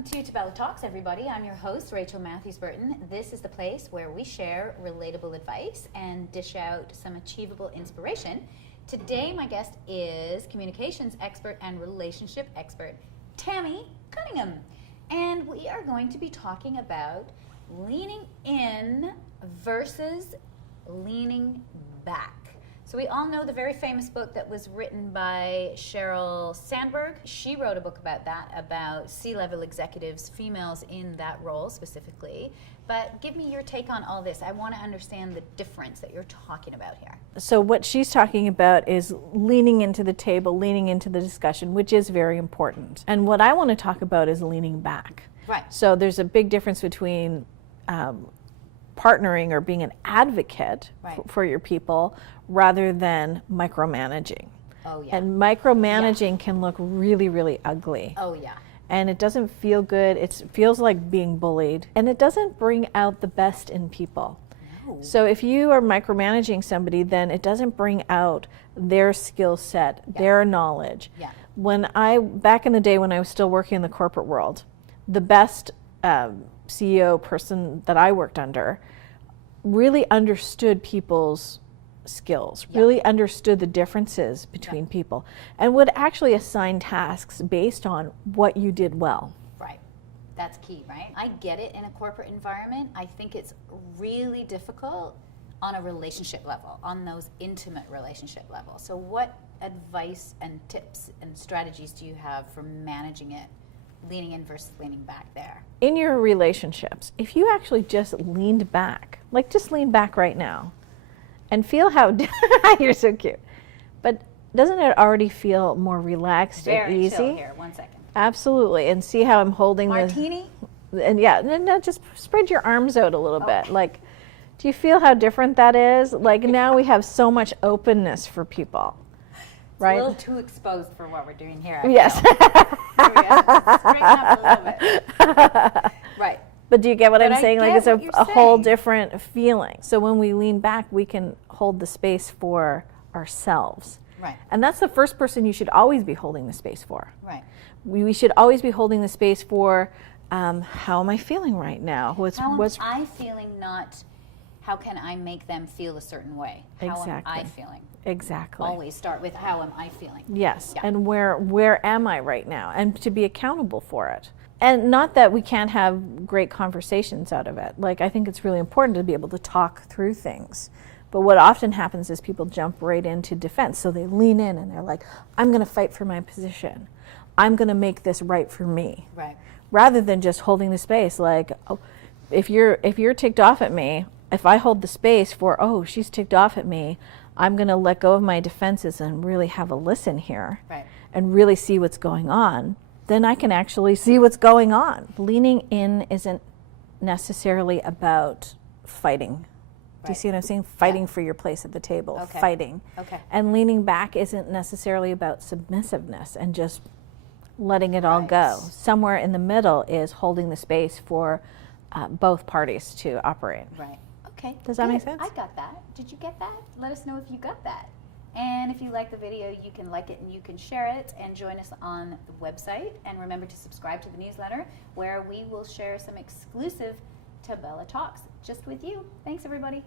Welcome to Tabella Talks, everybody. I'm your host, Rachel Matthews-Burton. This is the place where we share relatable advice and dish out some achievable inspiration. Today, my guest is communications expert and relationship expert, Tammy Cunningham. And we are going to be talking about leaning in versus leaning back. So we all know the very famous book that was written by Sheryl Sandberg. She wrote a book about that, about C-level executives, females in that role specifically. But give me your take on all this. I want to understand the difference that you're talking about here. So what she's talking about is leaning into the table, leaning into the discussion, which is very important. And what I want to talk about is leaning back. Right. So there's a big difference between partnering or being an advocate for your people rather than micromanaging. Oh, yeah. And micromanaging can look really, really ugly. Oh, yeah. And it doesn't feel good. It feels like being bullied. And it doesn't bring out the best in people. No. So if you are micromanaging somebody, then it doesn't bring out their skill set, their knowledge. Yeah. Back in the day when I was still working in the corporate world, the best CEO person that I worked under really understood people's skills, really understood the differences between people, and would actually assign tasks based on what you did well. Right. That's key, right? I get it in a corporate environment. I think it's really difficult on a relationship level, on those intimate relationship levels. So what advice and tips and strategies do you have for managing it, leaning in versus leaning back there? In your relationships, if you actually just leaned back, like just lean back right now and feel how, you're so cute, but doesn't it already feel more relaxed and easy? Very chill here, 1 second. Absolutely, and see how I'm holding Martini? And just spread your arms out a little bit. Like, do you feel how different that is? Like now we have so much openness for people. Right? It's a little too exposed for what we're doing here. Yes. Straighten up a little bit. Right. But do you get what I'm saying? Like it's a whole different feeling. So when we lean back, we can hold the space for ourselves. Right. And that's the first person you should always be holding the space for. Right. We should always be holding the space for how am I feeling right now? How am I feeling, not how can I make them feel a certain way? How am I feeling? Exactly. Always start with how am I feeling? Yes, and where am I right now? And to be accountable for it. And not that we can't have great conversations out of it. Like, I think it's really important to be able to talk through things. But what often happens is people jump right into defense. So they lean in and they're like, I'm going to fight for my position. I'm going to make this right for me. Right. Rather than just holding the space. Like, oh, if you're ticked off at me, if I hold the space for, oh, she's ticked off at me, I'm going to let go of my defenses and really have a listen here. Right. And really see what's going on. Then I can actually see what's going on. Leaning in isn't necessarily about fighting. Right. Do you see what I'm saying? Fighting for your place at the table, fighting. Okay. And leaning back isn't necessarily about submissiveness and just letting it all go. Somewhere in the middle is holding the space for both parties to operate. Right. Okay. Does that make sense? I got that. Did you get that? Let us know if you got that. And if you like the video, you can like it and you can share it and join us on the website. And remember to subscribe to the newsletter where we will share some exclusive Tabella Talks just with you. Thanks, everybody.